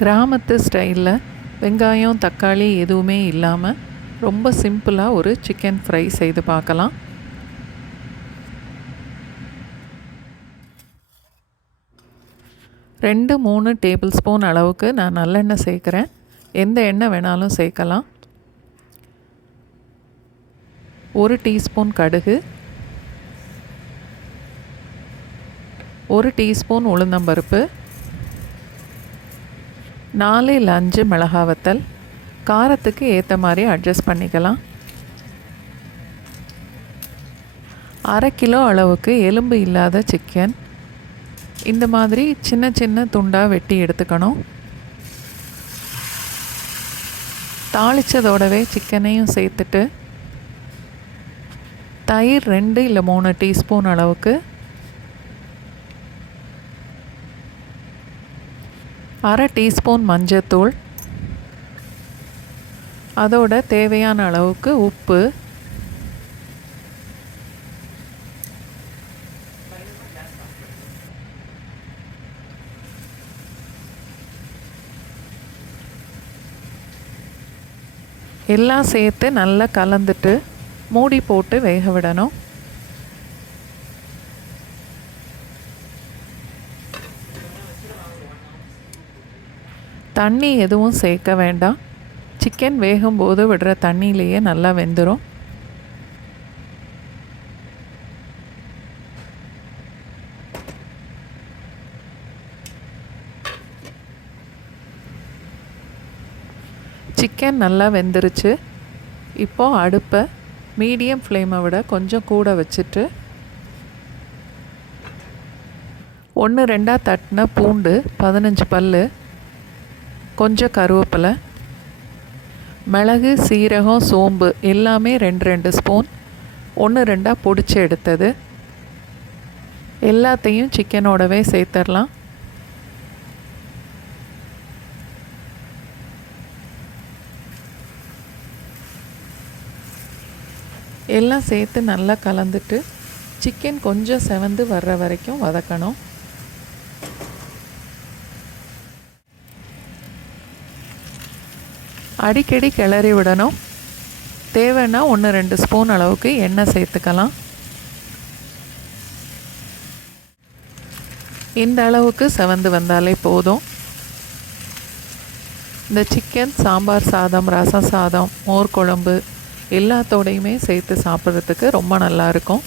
கிராமத்து ஸ்டைலில் வெங்காயம் தக்காளி எதுவுமே இல்லாமல் ரொம்ப சிம்பிளாக ஒரு சிக்கன் ஃப்ரை செய்து பார்க்கலாம். ரெண்டு 3 டேபிள் ஸ்பூன் அளவுக்கு நான் நல்லெண்ணெய் சேர்க்குறேன். எந்த எண்ணெய் வேணாலும் சேர்க்கலாம். 1 டீஸ்பூன் கடுகு, 1 டீஸ்பூன் உளுந்தம்பருப்பு, 4 இல்லை 5 மிளகாய் வத்தல். காரத்துக்கு ஏற்ற மாதிரி அட்ஜஸ்ட் பண்ணிக்கலாம். 1/2 கிலோ அளவுக்கு எலும்பு இல்லாத சிக்கன் இந்த மாதிரி சின்ன சின்ன துண்டாக வெட்டி எடுத்துக்கணும். தாளித்ததோடவே சிக்கனையும் சேர்த்துட்டு தயிர் 2 இல்லை 3 டீஸ்பூன் அளவுக்கு, 1/2 டீஸ்பூன் மஞ்சத்தூள், அதோட தேவையான அளவுக்கு உப்பு, எல்லாம் சேர்த்து நல்லா கலந்துட்டு மூடி போட்டு வேக விடணும். தண்ணி எதுவும் சேர்க்க வேண்டாம். சிக்கன் வேகும்போது விடுற தண்ணியிலேயே நல்லா வெந்துடும். சிக்கன் நல்லா வெந்துருச்சு. இப்போது அடுப்பை மீடியம் ஃப்ளேமை விட கொஞ்சம் கூட வச்சுட்டு 1-2 தட்டின பூண்டு, 15 பல், கொஞ்சம் கருவேப்பிலை, மிளகு, சீரகம், சோம்பு எல்லாமே 2 ஸ்பூன் 1-2 பொடிச்சு எடுத்தது எல்லாத்தையும் சிக்கனோடவே சேர்த்துடலாம். எல்லாம் சேர்த்து நல்லா கலந்துட்டு சிக்கன் கொஞ்சம் செவந்து வர்ற வரைக்கும் வதக்கணும். அடிக்கடி கிளறி விடணும். தேவைன்னா 1-2 ஸ்பூன் அளவுக்கு எண்ணெய் சேர்த்துக்கலாம். இந்த அளவுக்கு செவந்து வந்தாலே போதும். இந்த சிக்கன் சாம்பார் சாதம், ரசம் சாதம், மோர் குழம்பு எல்லாத்தோடையுமே சேர்த்து சாப்பிட்றதுக்கு ரொம்ப நல்லாயிருக்கும்.